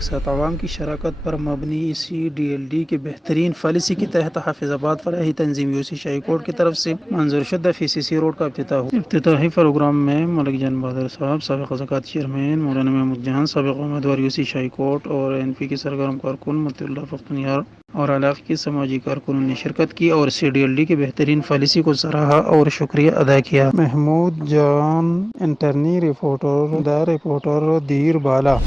एक साथ अवाम की शराकत पर मबनी CDLD के बेहतरीन पॉलिसी के तहत हाफिजाबाद फलाही तंजीम यूसी शाही कोर्ट की तरफ से मंजूर शुदा PCC रोड का इफ्तिताही प्रोग्राम में मलिक जान बहादुर साहब, साबिक़ ज़कात चेयरमैन मौलाना महमूद जहान, साबिक़ उम्मीदवार यूसी शाही कोर्ट और NP के सरगर्म कारकुन मतीउल्लाह पख्तनियार और इलाक़े के समाजी कारकुनों ने शिरकत की और CDLD की बेहतरीन पॉलिसी को सराहा और शुक्रिया अदा किया। महमूद जान इंटरनी रिपोर्टर, द रिपोर्टर, दीर बाला।